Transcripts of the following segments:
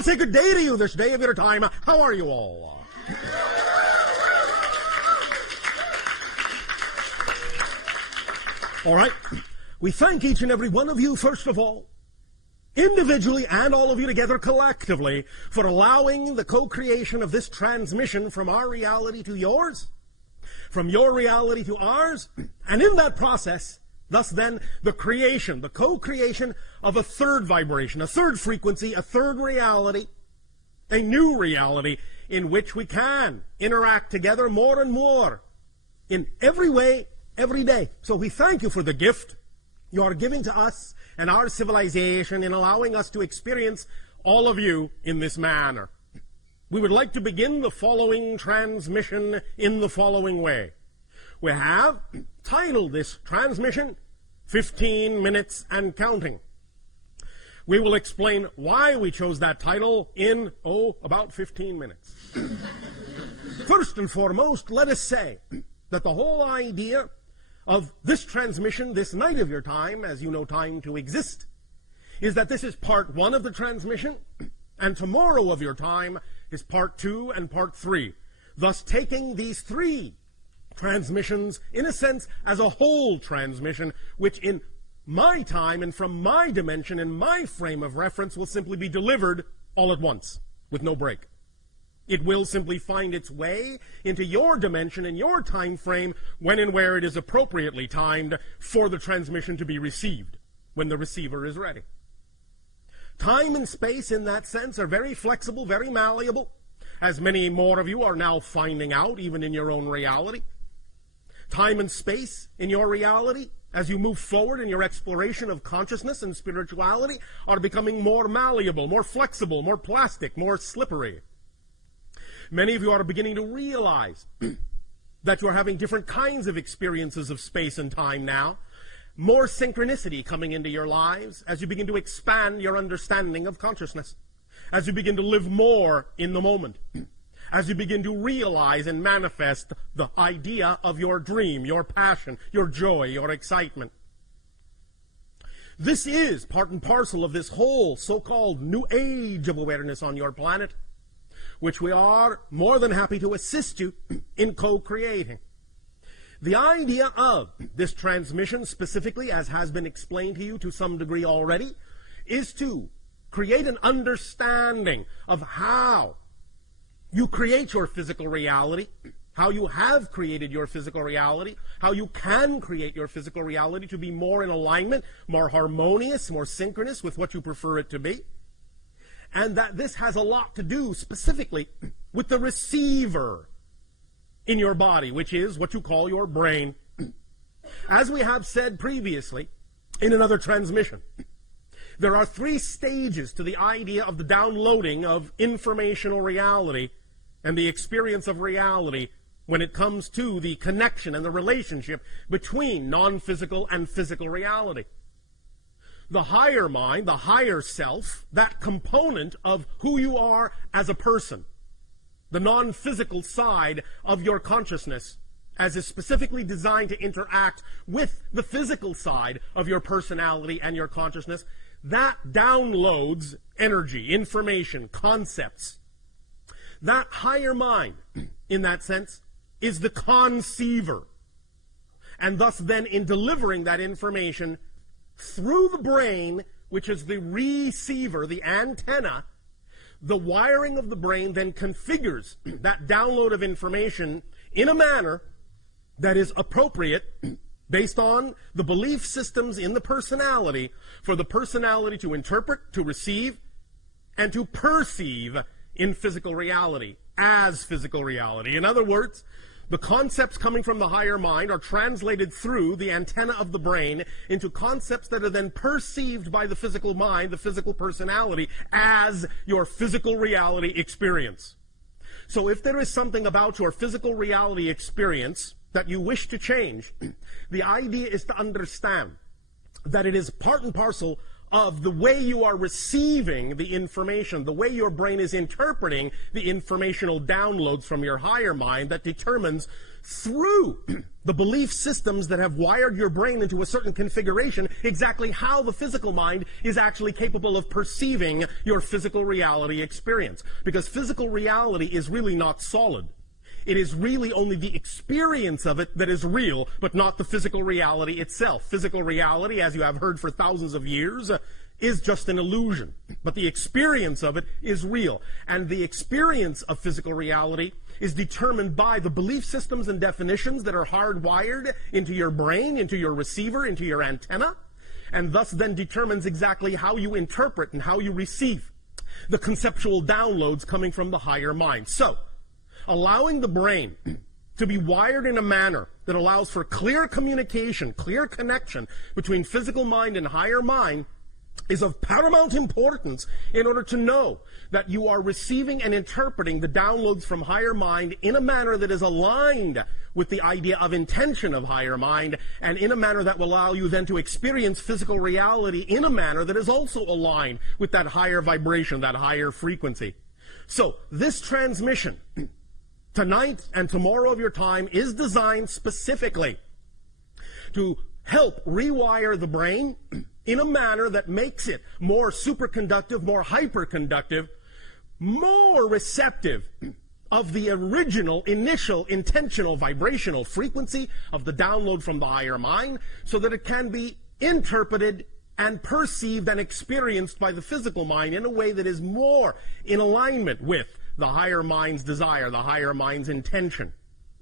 will say good day to you this day of your time. How are you all? All right. We thank each and every one of you, first of all, individually and all of you together collectively, for allowing the co-creation of this transmission from our reality to yours, from your reality to ours, and in that process, thus then, the creation, the co-creation of a third vibration, a third frequency, a third reality, a new reality in which we can interact together more and more in every way, every day. So we thank you for the gift you are giving to us and our civilization in allowing us to experience all of you in this manner. We would like to begin the following transmission in the following way. We have titled this transmission 15 Minutes and Counting. We will explain why we chose that title in, about 15 minutes. First and foremost, let us say that the whole idea of this transmission, this night of your time, as you know time to exist, is that this is part 1 of the transmission, and tomorrow of your time is part 2 and part 3, thus taking these 3 transmissions, in a sense, as a whole transmission, which in my time and from my dimension and my frame of reference will simply be delivered all at once, with no break. It will simply find its way into your dimension and your time frame when and where it is appropriately timed for the transmission to be received, when the receiver is ready. Time and space in that sense are very flexible, very malleable, as many more of you are now finding out, even in your own reality. Time and space in your reality, as you move forward in your exploration of consciousness and spirituality, are becoming more malleable, more flexible, more plastic, more slippery. Many of you are beginning to realize that you're having different kinds of experiences of space and time now, more synchronicity coming into your lives as you begin to expand your understanding of consciousness, as you begin to live more in the moment, as you begin to realize and manifest the idea of your dream, your passion, your joy, your excitement. This is part and parcel of this whole so-called new age of awareness on your planet, which we are more than happy to assist you in co-creating. The idea of this transmission, specifically, as has been explained to you to some degree already, is to create an understanding of how you create your physical reality, how you have created your physical reality, how you can create your physical reality to be more in alignment, more harmonious, more synchronous with what you prefer it to be. And that this has a lot to do specifically with the receiver in your body, which is what you call your brain. As we have said previously in another transmission, there are 3 stages to the idea of the downloading of informational reality and the experience of reality when it comes to the connection and the relationship between non-physical and physical reality. The higher mind, the higher self, that component of who you are as a person, the non-physical side of your consciousness, as is specifically designed to interact with the physical side of your personality and your consciousness, that downloads energy, information, concepts. That higher mind, in that sense, is the conceiver. And thus then, in delivering that information through the brain, which is the receiver, the antenna, the wiring of the brain then configures that download of information in a manner that is appropriate based on the belief systems in the personality, for the personality to interpret, to receive, and to perceive in physical reality, as physical reality. In other words, the concepts coming from the higher mind are translated through the antenna of the brain into concepts that are then perceived by the physical mind, the physical personality, as your physical reality experience. So if there is something about your physical reality experience that you wish to change, the idea is to understand that it is part and parcel of the way you are receiving the information, the way your brain is interpreting the informational downloads from your higher mind that determines through the belief systems that have wired your brain into a certain configuration, exactly how the physical mind is actually capable of perceiving your physical reality experience. Because physical reality is really not solid. It is really only the experience of it that is real, but not the physical reality itself. Physical reality, as you have heard for thousands of years, is just an illusion. But the experience of it is real. And the experience of physical reality is determined by the belief systems and definitions that are hardwired into your brain, into your receiver, into your antenna, and thus then determines exactly how you interpret and how you receive the conceptual downloads coming from the higher mind. So, allowing the brain to be wired in a manner that allows for clear communication, clear connection between physical mind and higher mind is of paramount importance in order to know that you are receiving and interpreting the downloads from higher mind in a manner that is aligned with the idea of intention of higher mind, and in a manner that will allow you then to experience physical reality in a manner that is also aligned with that higher vibration, that higher frequency. So this transmission tonight and tomorrow of your time is designed specifically to help rewire the brain in a manner that makes it more superconductive, more hyperconductive, more receptive of the original, initial, intentional, vibrational frequency of the download from the higher mind, so that it can be interpreted and perceived and experienced by the physical mind in a way that is more in alignment with the higher mind's desire, the higher mind's intention.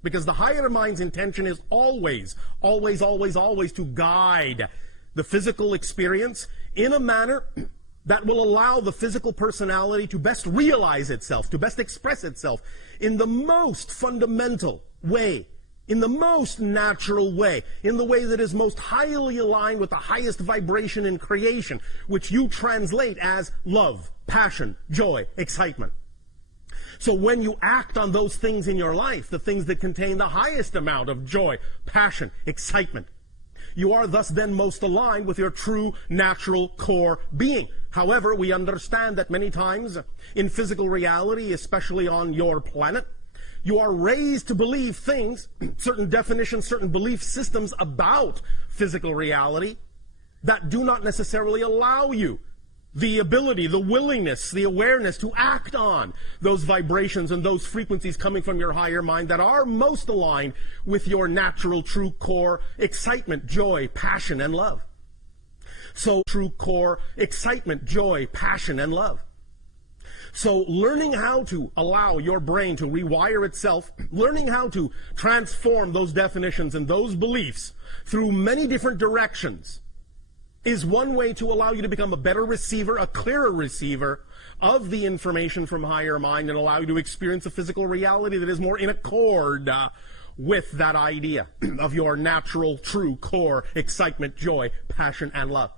Because the higher mind's intention is always, always, always, always to guide the physical experience in a manner that will allow the physical personality to best realize itself, to best express itself in the most fundamental way, in the most natural way, in the way that is most highly aligned with the highest vibration in creation, which you translate as love, passion, joy, excitement. So when you act on those things in your life, the things that contain the highest amount of joy, passion, excitement, you are thus then most aligned with your true natural core being. However, we understand that many times in physical reality, especially on your planet, you are raised to believe things, certain definitions, certain belief systems about physical reality that do not necessarily allow you the ability, the willingness, the awareness to act on those vibrations and those frequencies coming from your higher mind that are most aligned with your natural true core excitement, joy, passion, and love. So true core excitement, joy, passion, and love. So learning how to allow your brain to rewire itself, learning how to transform those definitions and those beliefs through many different directions is one way to allow you to become a better receiver, a clearer receiver of the information from higher mind, and allow you to experience a physical reality that is more in accord with that idea of your natural, true core excitement, joy, passion, and love.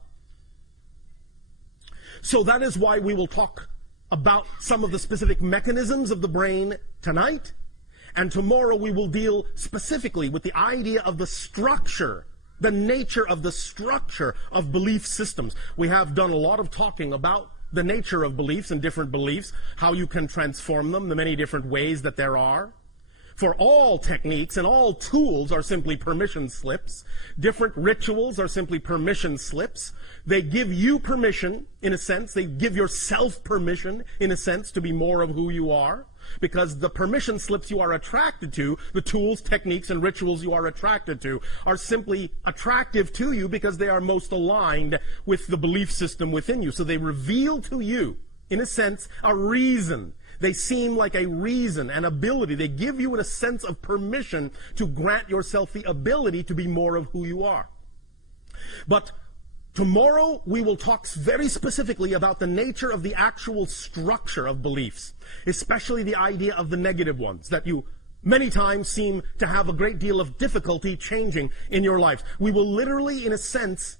So that is why we will talk about some of the specific mechanisms of the brain tonight, and tomorrow we will deal specifically with the idea of the structure, the nature of the structure of belief systems. We have done a lot of talking about the nature of beliefs and different beliefs, how you can transform them, the many different ways that there are. For all techniques and all tools are simply permission slips. Different rituals are simply permission slips. They give you permission, in a sense. They give yourself permission, in a sense, to be more of who you are. Because the permission slips you are attracted to, the tools, techniques, and rituals you are attracted to, are simply attractive to you because they are most aligned with the belief system within you. So they reveal to you, in a sense, a reason. They seem like a reason, an ability. They give you a sense of permission to grant yourself the ability to be more of who you are. But tomorrow, we will talk very specifically about the nature of the actual structure of beliefs, especially the idea of the negative ones that you many times seem to have a great deal of difficulty changing in your lives. We will literally, in a sense,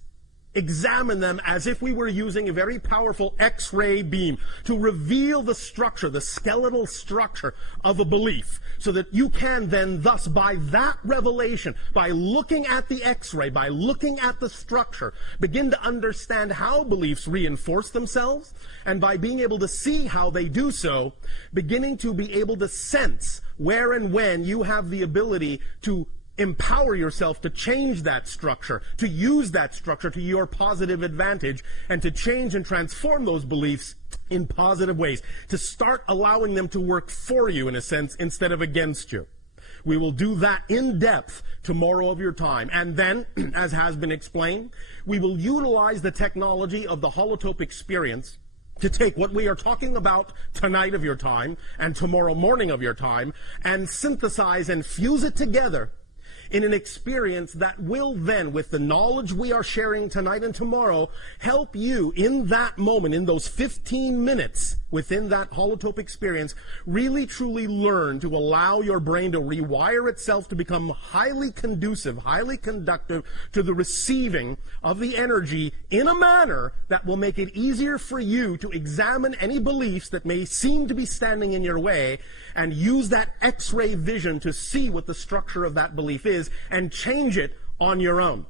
examine them as if we were using a very powerful X-ray beam to reveal the structure, the skeletal structure of a belief, so that you can then thus, by that revelation, by looking at the X-ray, by looking at the structure, begin to understand how beliefs reinforce themselves, and by being able to see how they do so, beginning to be able to sense where and when you have the ability to empower yourself to change that structure, to use that structure to your positive advantage, and to change and transform those beliefs in positive ways, to start allowing them to work for you, in a sense, instead of against you. We will do that in depth tomorrow of your time. And then, as has been explained, we will utilize the technology of the holotope experience to take what we are talking about tonight of your time and tomorrow morning of your time and synthesize and fuse it together in an experience that will then, with the knowledge we are sharing tonight and tomorrow, help you in that moment, in those 15 minutes within that holotope experience, really truly learn to allow your brain to rewire itself to become highly conducive, highly conductive to the receiving of the energy in a manner that will make it easier for you to examine any beliefs that may seem to be standing in your way and use that X-ray vision to see what the structure of that belief is and change it on your own,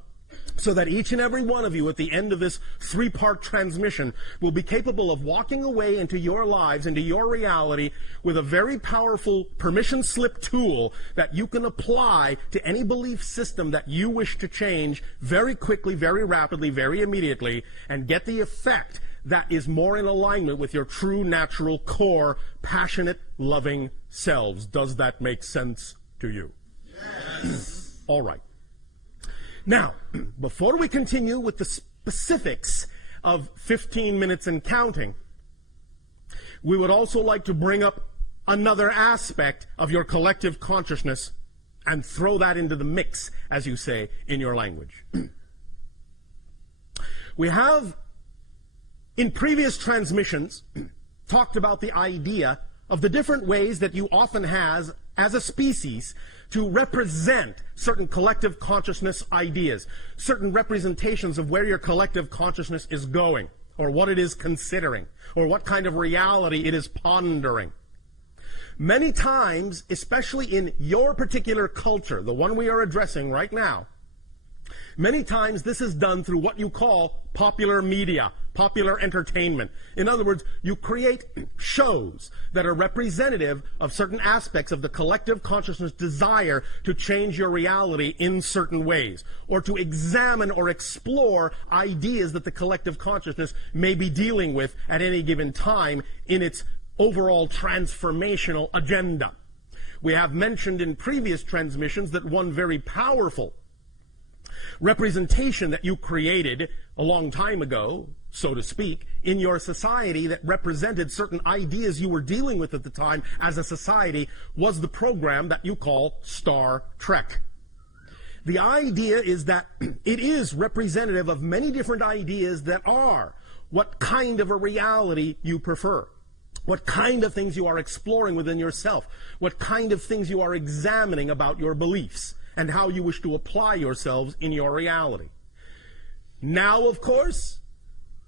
so that each and every one of you at the end of this 3-part transmission will be capable of walking away into your lives, into your reality, with a very powerful permission slip tool that you can apply to any belief system that you wish to change very quickly, very rapidly, very immediately, and get the effect that is more in alignment with your true, natural, core, passionate, loving selves. Does that make sense to you? Yes. All right. Now, before we continue with the specifics of 15 minutes and counting, we would also like to bring up another aspect of your collective consciousness and throw that into the mix, as you say in your language. We have, in previous transmissions, talked about the idea of the different ways that you often have, as a species, to represent certain collective consciousness ideas, certain representations of where your collective consciousness is going, or what it is considering, or what kind of reality it is pondering. Many times, especially in your particular culture, the one we are addressing right now, many times this is done through what you call popular media, popular entertainment. In other words, you create shows that are representative of certain aspects of the collective consciousness desire to change your reality in certain ways, or to examine or explore ideas that the collective consciousness may be dealing with at any given time in its overall transformational agenda. We have mentioned in previous transmissions that one very powerful representation that you created a long time ago, so to speak, in your society that represented certain ideas you were dealing with at the time as a society was the program that you call Star Trek. The idea is that it is representative of many different ideas that are what kind of a reality you prefer, what kind of things you are exploring within yourself, what kind of things you are examining about your beliefs, and how you wish to apply yourselves in your reality. Now, of course,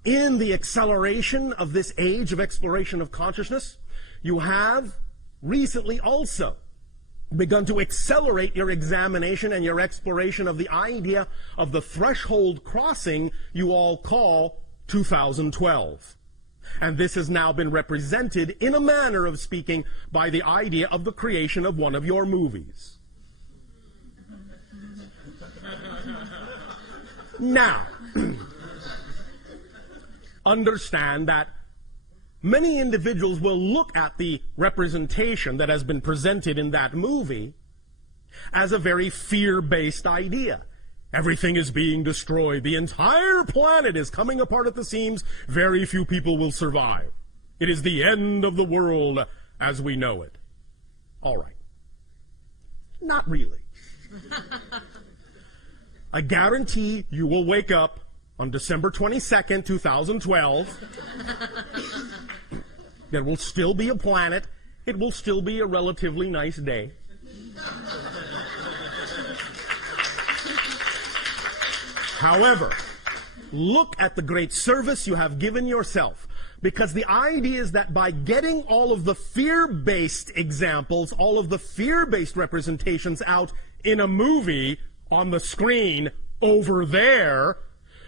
in the acceleration of this age of exploration of consciousness, you have recently also begun to accelerate your examination and your exploration of the idea of the threshold crossing you all call 2012. And this has now been represented, in a manner of speaking, by the idea of the creation of one of your movies. Now, understand that many individuals will look at the representation that has been presented in that movie as a very fear-based idea. Everything is being destroyed. The entire planet is coming apart at the seams. Very few people will survive. It is the end of the world as we know it. All right. Not really. I guarantee you will wake up on December 22nd, 2012. There will still be a planet. It will still be a relatively nice day. However, look at the great service you have given yourself, because the idea is that by getting all of the fear-based examples, all of the fear-based representations out in a movie on the screen over there,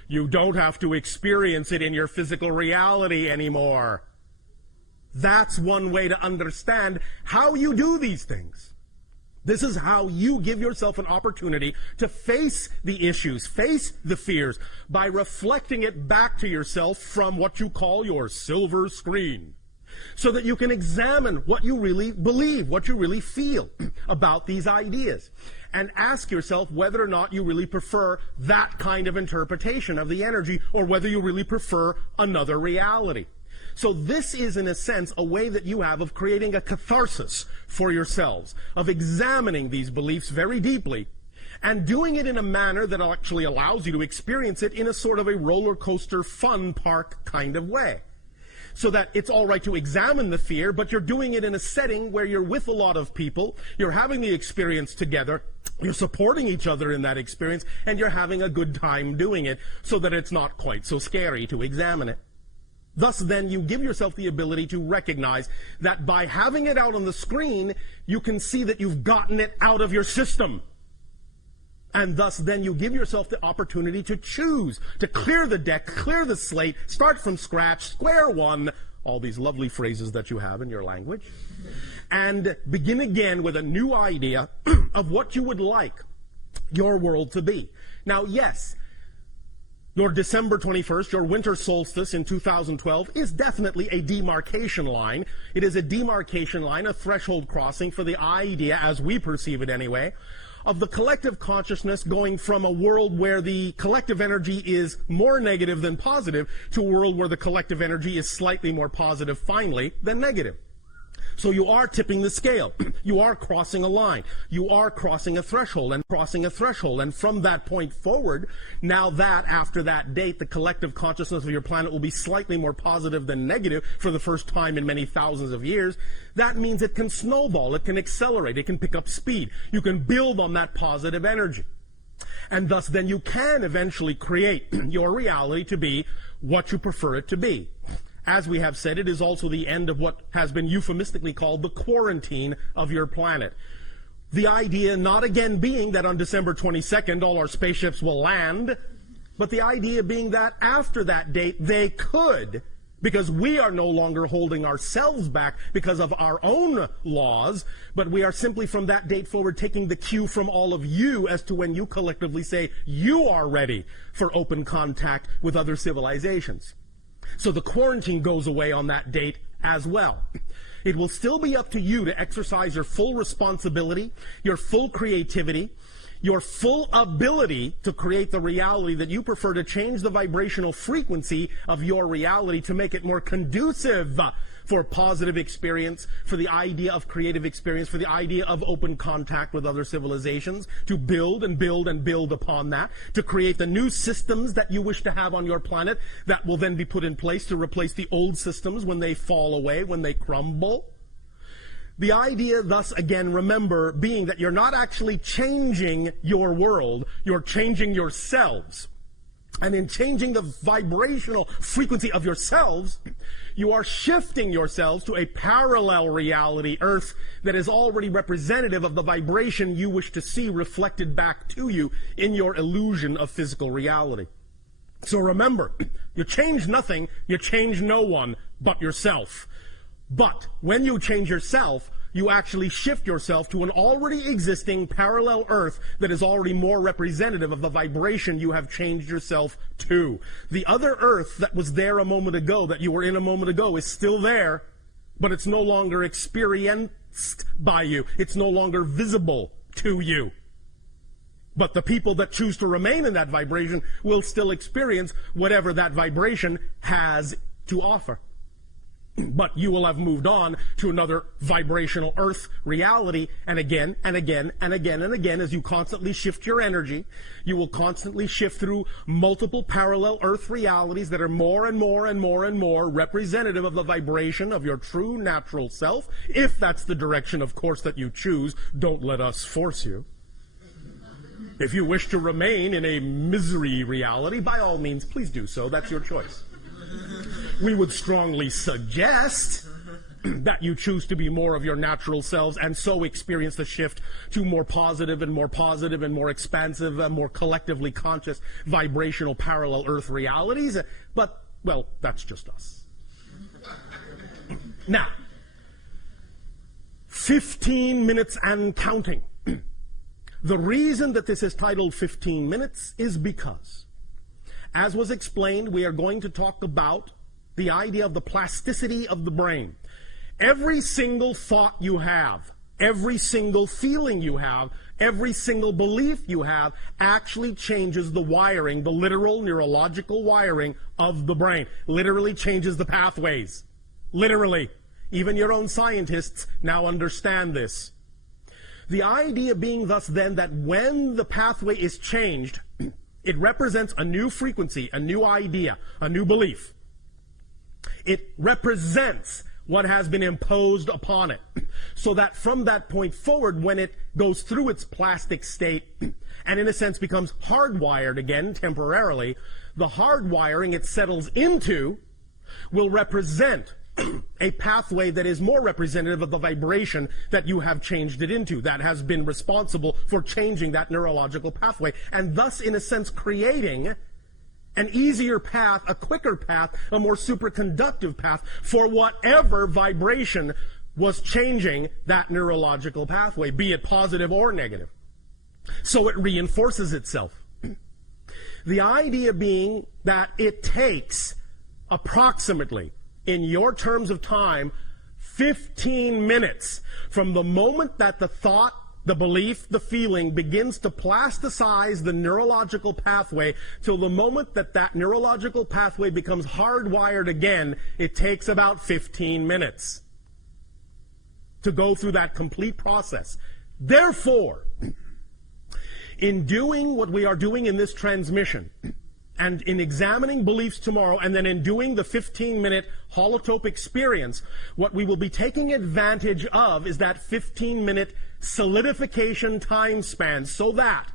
you don't have to experience it in your physical reality anymore. That's one way to understand how you do these things. This is how you give yourself an opportunity to face the issues, face the fears, by reflecting it back to yourself from what you call your silver screen, so that you can examine what you really believe, what you really feel about these ideas, and ask yourself whether or not you really prefer that kind of interpretation of the energy, or whether you really prefer another reality. So this is, in a sense, a way that you have of creating a catharsis for yourselves, of examining these beliefs very deeply, and doing it in a manner that actually allows you to experience it in a sort of a roller coaster fun park kind of way. So that it's all right to examine the fear, but you're doing it in a setting where you're with a lot of people, you're having the experience together, you're supporting each other in that experience, and you're having a good time doing it, so that it's not quite so scary to examine it. Thus, then, you give yourself the ability to recognize that by having it out on the screen, you can see that you've gotten it out of your system. And thus, then, you give yourself the opportunity to choose, to clear the deck, clear the slate, start from scratch, square one, all these lovely phrases that you have in your language, and begin again with a new idea of what you would like your world to be. Now, yes, your December 21st, your winter solstice in 2012, is definitely a demarcation line. It is a demarcation line, a threshold crossing for the idea, as we perceive it anyway, of the collective consciousness going from a world where the collective energy is more negative than positive to a world where the collective energy is slightly more positive, finally, than negative. So you are tipping the scale. You are crossing a line. You are crossing a threshold and crossing a threshold. And from that point forward, now that after that date, the collective consciousness of your planet will be slightly more positive than negative for the first time in many thousands of years, that means it can snowball, it can accelerate, it can pick up speed. You can build on that positive energy. And thus then you can eventually create your reality to be what you prefer it to be. As we have said, it is also the end of what has been euphemistically called the quarantine of your planet. The idea not again being that on December 22nd all our spaceships will land, but the idea being that after that date they could, because we are no longer holding ourselves back because of our own laws, but we are simply from that date forward taking the cue from all of you as to when you collectively say you are ready for open contact with other civilizations. So the quarantine goes away on that date as well. It will still be up to you to exercise your full responsibility, your full creativity, your full ability to create the reality that you prefer, to change the vibrational frequency of your reality to make it more conducive for positive experience, for the idea of creative experience, for the idea of open contact with other civilizations, to build and build and build upon that, to create the new systems that you wish to have on your planet that will then be put in place to replace the old systems when they fall away, when they crumble. The idea, thus, again, remember, being that you're not actually changing your world, you're changing yourselves. And in changing the vibrational frequency of yourselves, you are shifting yourselves to a parallel reality, Earth, that is already representative of the vibration you wish to see reflected back to you in your illusion of physical reality. So remember, you change nothing, you change no one but yourself. But when you change yourself, you actually shift yourself to an already existing parallel Earth that is already more representative of the vibration you have changed yourself to. The other Earth that was there a moment ago, that you were in a moment ago, is still there, but it's no longer experienced by you. It's no longer visible to you. But the people that choose to remain in that vibration will still experience whatever that vibration has to offer. But you will have moved on to another vibrational Earth reality, and again, and again, and again, and again, as you constantly shift your energy, you will constantly shift through multiple parallel Earth realities that are more and more and more and more representative of the vibration of your true natural self, if that's the direction, of course, that you choose. Don't let us force you. If you wish to remain in a misery reality, by all means, please do so. That's your choice. We would strongly suggest that you choose to be more of your natural selves and so experience the shift to more positive and more positive and more expansive and more collectively conscious vibrational parallel Earth realities. But, well, that's just us. Now, 15 minutes and counting The reason that this is titled 15 minutes is because, as was explained, we are going to talk about the idea of the plasticity of the brain. Every single thought you have, every single feeling you have, every single belief you have actually changes the wiring, the literal neurological wiring of the brain. Literally changes the pathways. Literally. Even your own scientists now understand this. The idea being thus then that when the pathway is changed, it represents a new frequency, a new idea, a new belief. It represents what has been imposed upon it. So that from that point forward, when it goes through its plastic state and in a sense becomes hardwired again temporarily, the hardwiring it settles into will represent a pathway that is more representative of the vibration that you have changed it into, that has been responsible for changing that neurological pathway, and thus in a sense creating an easier path, a quicker path, a more superconductive path for whatever vibration was changing that neurological pathway, be it positive or negative. So it reinforces itself. The idea being that it takes approximately, in your terms of time, 15 minutes from the moment that the thought, the belief, the feeling begins to plasticize the neurological pathway till the moment that that neurological pathway becomes hardwired again. It takes about 15 minutes to go through that complete process. Therefore, in doing what we are doing in this transmission, and in examining beliefs tomorrow, and then in doing the 15-minute holotope experience, what we will be taking advantage of is that 15-minute solidification time span, so that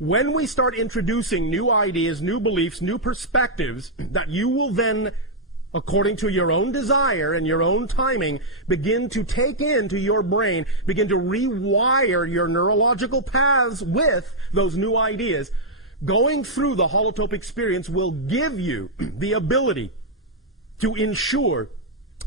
when we start introducing new ideas, new beliefs, new perspectives, that you will then, according to your own desire and your own timing, begin to take into your brain, begin to rewire your neurological paths with those new ideas. Going through the holotope experience will give you the ability to ensure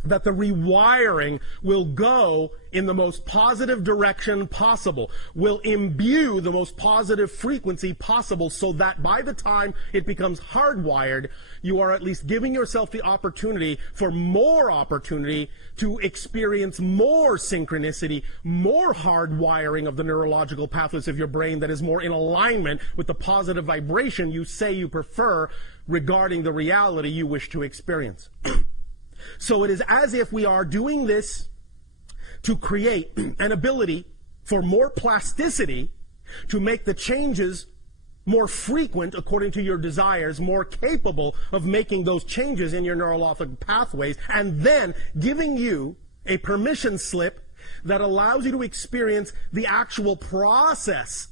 that the rewiring will go in the most positive direction possible, will imbue the most positive frequency possible, so that by the time it becomes hardwired, you are at least giving yourself the opportunity for more opportunity to experience more synchronicity, more hardwiring of the neurological pathways of your brain that is more in alignment with the positive vibration you say you prefer regarding the reality you wish to experience. So it is as if we are doing this to create an ability for more plasticity, to make the changes more frequent according to your desires, more capable of making those changes in your neurological pathways, and then giving you a permission slip that allows you to experience the actual process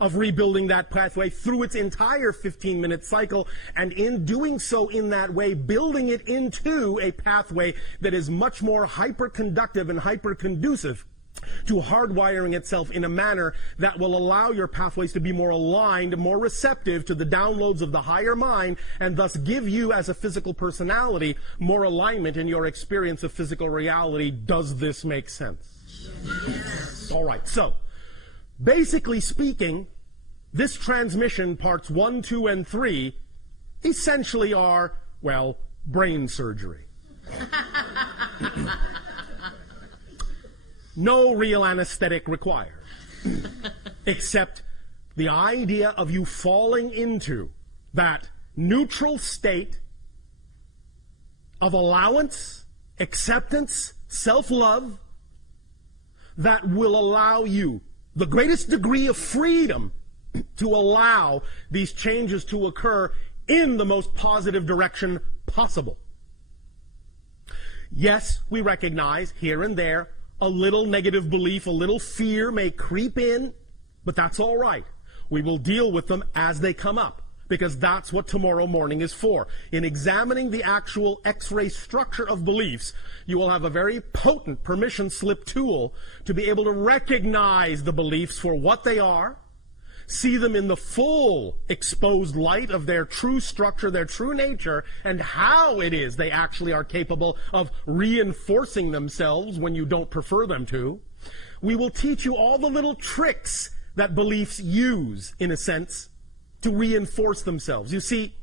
of rebuilding that pathway through its entire 15-minute cycle, and in doing so in that way, building it into a pathway that is much more hyperconductive and hyperconducive to hardwiring itself in a manner that will allow your pathways to be more aligned, more receptive to the downloads of the higher mind, and thus give you as a physical personality more alignment in your experience of physical reality. Does this make sense? Yes. All right, so basically speaking, this transmission, parts 1, 2, and 3, essentially are, well, brain surgery. No real anesthetic required, except the idea of you falling into that neutral state of allowance, acceptance, self-love that will allow you the greatest degree of freedom to allow these changes to occur in the most positive direction possible. Yes, we recognize here and there a little negative belief, a little fear may creep in, but that's all right. We will deal with them as they come up, because that's what tomorrow morning is for. In examining the actual X-ray structure of beliefs, you will have a very potent permission slip tool to be able to recognize the beliefs for what they are, see them in the full exposed light of their true structure, their true nature, and how it is they actually are capable of reinforcing themselves when you don't prefer them to. We will teach you all the little tricks that beliefs use, in a sense, to reinforce themselves. You see,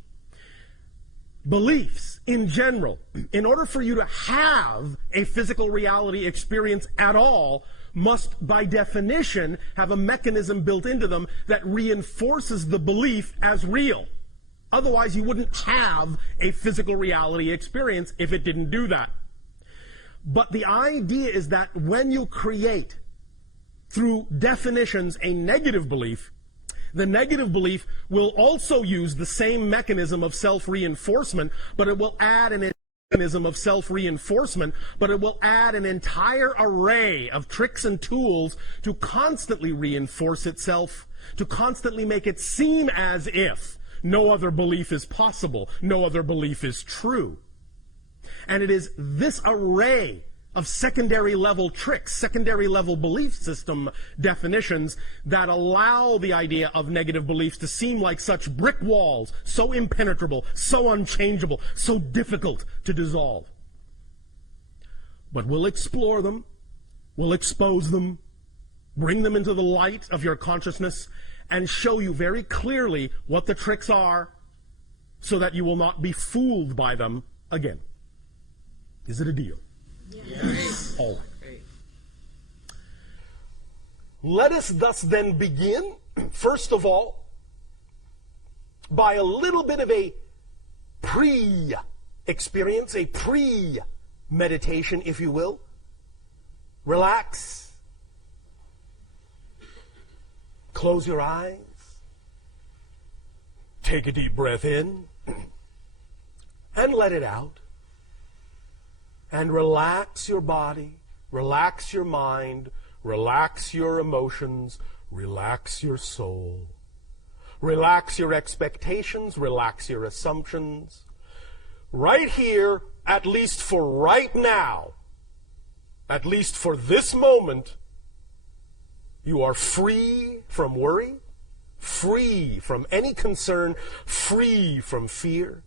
beliefs in general, in order for you to have a physical reality experience at all, must by definition have a mechanism built into them that reinforces the belief as real. Otherwise, you wouldn't have a physical reality experience if it didn't do that. But the idea is that when you create, through definitions, a negative belief, the negative belief will also use the same mechanism of self-reinforcement, but it will add an mechanism of self-reinforcement, but it will add an entire array of tricks and tools to constantly reinforce itself, to constantly make it seem as if no other belief is possible, no other belief is true. And it is this array of secondary level tricks, secondary level belief system definitions that allow the idea of negative beliefs to seem like such brick walls, so impenetrable, so unchangeable, so difficult to dissolve. But we'll explore them, we'll expose them, bring them into the light of your consciousness, and show you very clearly what the tricks are so that you will not be fooled by them again. Is it a deal? Yes. All right. Let us thus then begin, first of all, by a little bit of a pre-experience, a pre-meditation, if you will. Relax. Close your eyes. Take a deep breath in and let it out. And relax your body, relax your mind, relax your emotions, relax your soul. Relax your expectations, relax your assumptions. Right here, at least for right now, at least for this moment, you are free from worry, free from any concern, free from fear.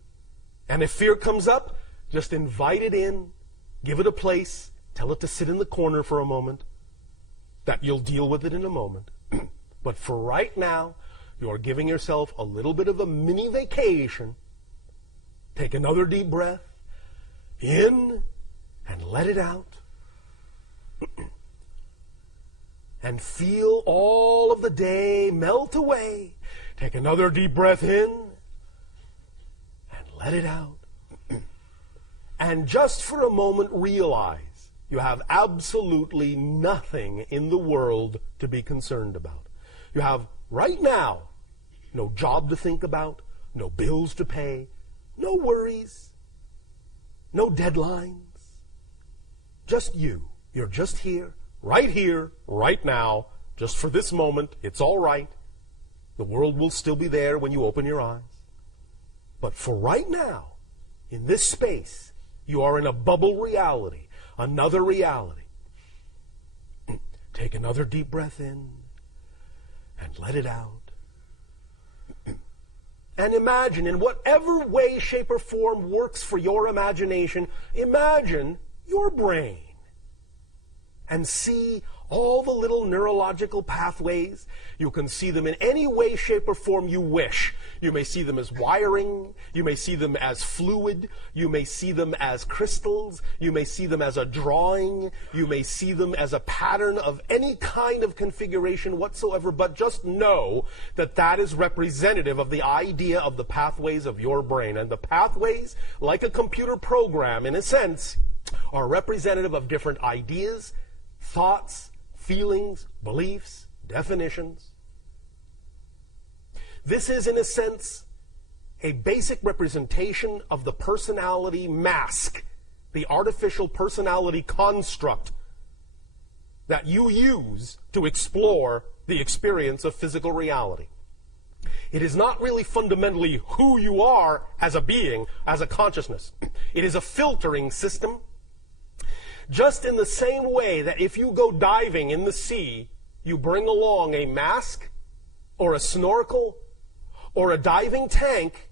And if fear comes up, just invite it in, give it a place, tell it to sit in the corner for a moment, that you'll deal with it in a moment. But for right now, you are giving yourself a little bit of a mini vacation. Take another deep breath in and let it out. And feel all of the day melt away. Take another deep breath in and let it out. And just for a moment realize you have absolutely nothing in the world to be concerned about. You have right now no job to think about, no bills to pay, no worries, no deadlines. Just you. You're just here, right now, just for this moment. It's all right. The world will still be there when you open your eyes. But for right now, in this space, you are in a bubble reality, another reality. Take another deep breath in and let it out. And imagine, in whatever way, shape, or form works for your imagination, imagine your brain. And see all the little neurological pathways. You can see them in any way, shape, or form you wish. You may see them as wiring. You may see them as fluid. You may see them as crystals. You may see them as a drawing. You may see them as a pattern of any kind of configuration whatsoever. But just know that that is representative of the idea of the pathways of your brain. And the pathways, like a computer program, in a sense, are representative of different ideas, thoughts, feelings, beliefs, definitions. This is, in a sense, a basic representation of the personality mask, the artificial personality construct that you use to explore the experience of physical reality. It is not really fundamentally who you are as a being, as a consciousness. It is a filtering system. Just in the same way that if you go diving in the sea, you bring along a mask or a snorkel or a diving tank,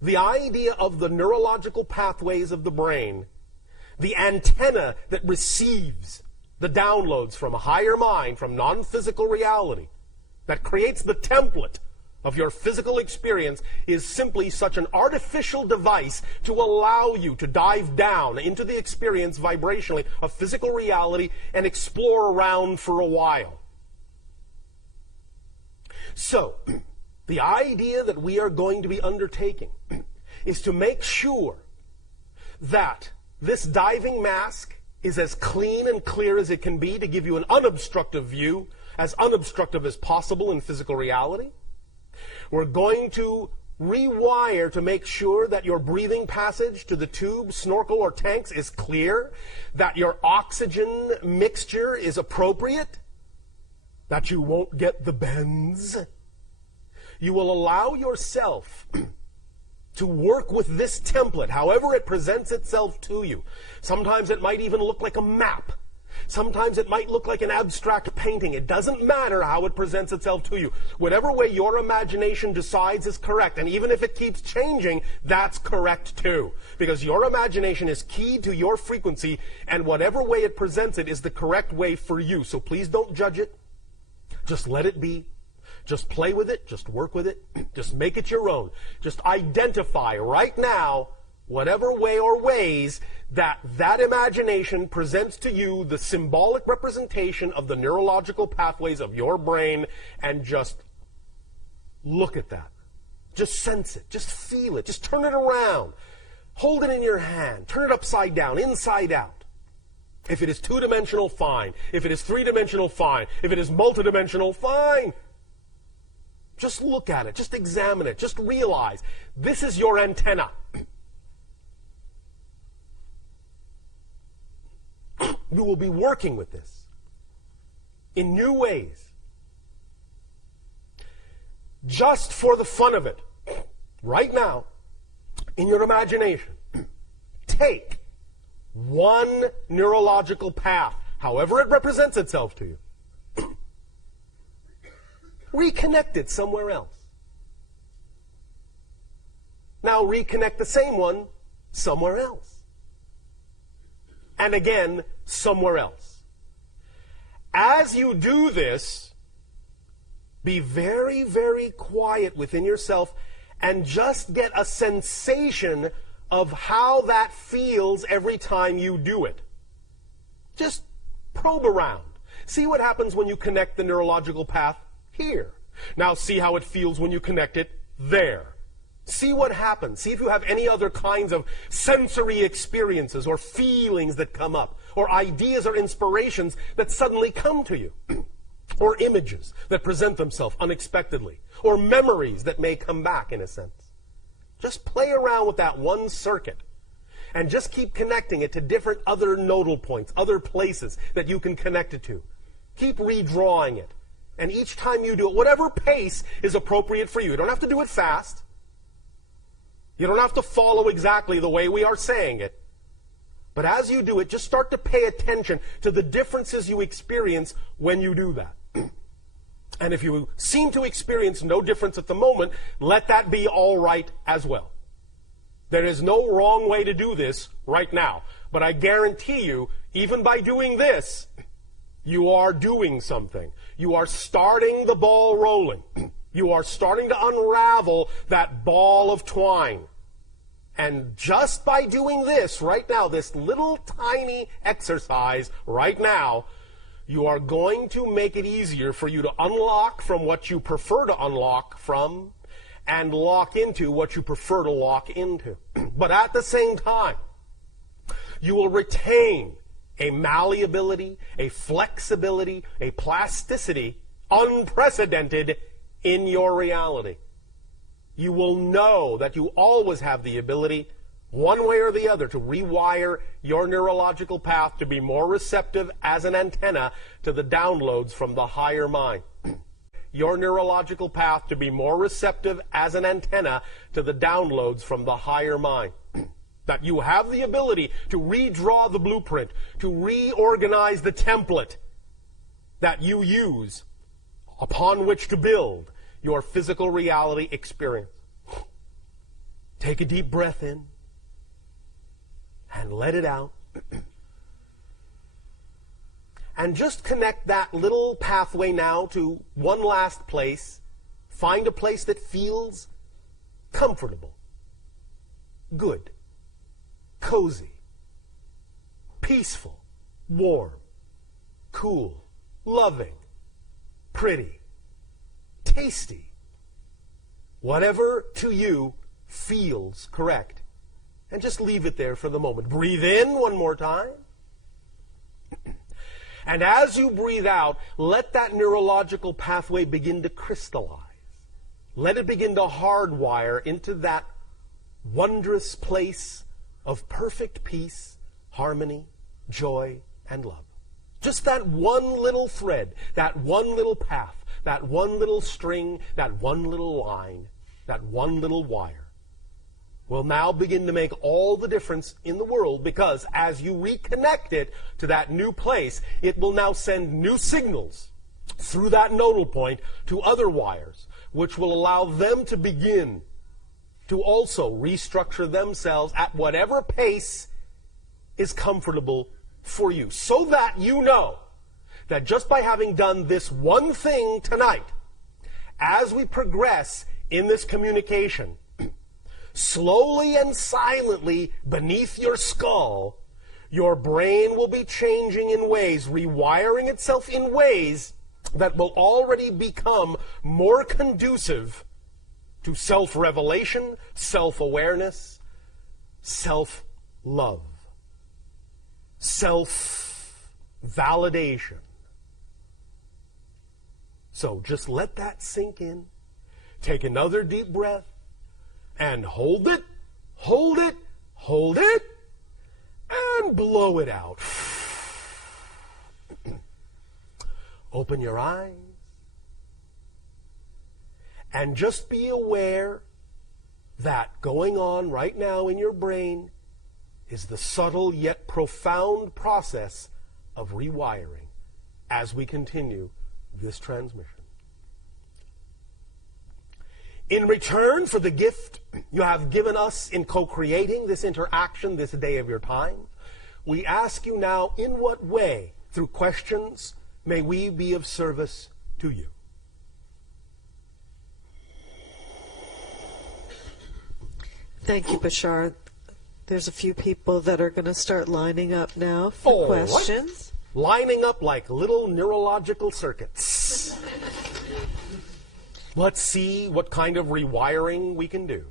the idea of the neurological pathways of the brain, the antenna that receives the downloads from a higher mind, from non-physical reality, that creates the template of your physical experience, is simply such an artificial device to allow you to dive down into the experience vibrationally of physical reality and explore around for a while. So, the idea that we are going to be undertaking is to make sure that this diving mask is as clean and clear as it can be, to give you an unobstructive view, as unobstructive as possible in physical reality. We're going to rewire to make sure that your breathing passage to the tube, snorkel, or tanks is clear, that your oxygen mixture is appropriate, that you won't get the bends. You will allow yourself to work with this template, however it presents itself to you. Sometimes it might even look like a map. Sometimes it might look like an abstract painting. It doesn't matter how it presents itself to you. Whatever way your imagination decides is correct, and even if it keeps changing, that's correct too. Because your imagination is keyed to your frequency, and whatever way it presents it is the correct way for you. So please don't judge it. Just let it be. Just play with it. Just work with it. Just make it your own. Just identify right now whatever way or ways that imagination presents to you the symbolic representation of the neurological pathways of your brain, and just look at that. Just sense it. Just feel it. Just turn it around. Hold it in your hand. Turn it upside down, inside out. If it is two-dimensional, fine. If it is three-dimensional, fine. If it is multidimensional, fine. Just look at it. Just examine it. Just realize this is your antenna. We will be working with this in new ways. Just for the fun of it, right now, in your imagination, take one neurological path, however it represents itself to you, reconnect it somewhere else. Now reconnect the same one somewhere else. And again, somewhere else. As you do this, be very, very quiet within yourself and just get a sensation of how that feels every time you do it. Just probe around. See what happens when you connect the neurological path here. Now see how it feels when you connect it there. See what happens. See if you have any other kinds of sensory experiences or feelings that come up, or ideas or inspirations that suddenly come to you, or images that present themselves unexpectedly, or memories that may come back in a sense. Just play around with that one circuit and just keep connecting it to different other nodal points, other places that you can connect it to. Keep redrawing it. And each time you do it, whatever pace is appropriate for you. You don't have to do it fast. You don't have to follow exactly the way we are saying it. But as you do it, just start to pay attention to the differences you experience when you do that. And if you seem to experience no difference at the moment, let that be all right as well. There is no wrong way to do this right now. But I guarantee you, even by doing this, you are doing something. You are starting the ball rolling. You are starting to unravel that ball of twine. And just by doing this right now, this little tiny exercise right now, you are going to make it easier for you to unlock from what you prefer to unlock from, and lock into what you prefer to lock into. But at the same time, you will retain a malleability, a flexibility, a plasticity unprecedented in your reality. You will know that you always have the ability, one way or the other, to rewire your neurological path to be more receptive as an antenna to the downloads from the higher mind. Your neurological path to be more receptive as an antenna to the downloads from the higher mind. That you have the ability to redraw the blueprint, to reorganize the template that you use upon which to build your physical reality experience. Take a deep breath in and let it out. And just connect that little pathway now to one last place. Find a place that feels comfortable, good, cozy, peaceful, warm, cool, loving, pretty, tasty. Whatever to you feels correct. And just leave it there for the moment. Breathe in one more time. And as you breathe out, let that neurological pathway begin to crystallize. Let it begin to hardwire into that wondrous place of perfect peace, harmony, joy, and love. Just that one little thread, that one little path, that one little string, that one little line, that one little wire will now begin to make all the difference in the world, because as you reconnect it to that new place, it will now send new signals through that nodal point to other wires, which will allow them to begin to also restructure themselves at whatever pace is comfortable for you, so that you know that just by having done this one thing tonight, as we progress in this communication, slowly and silently beneath your skull, your brain will be changing in ways, rewiring itself in ways that will already become more conducive to self-revelation, self-awareness, self-love, self-validation. So just let that sink in. Take another deep breath. And hold it, hold it, hold it, and blow it out. Open your eyes. And just be aware that going on right now in your brain is the subtle yet profound process of rewiring as we continue this transmission. In return for the gift you have given us in co-creating this interaction this day of your time, we ask you now, in what way, through questions, may we be of service to you? Thank you, Bashar. There's a few people that are going to start lining up now for questions. What? Lining up like little neurological circuits. Let's see what kind of rewiring we can do.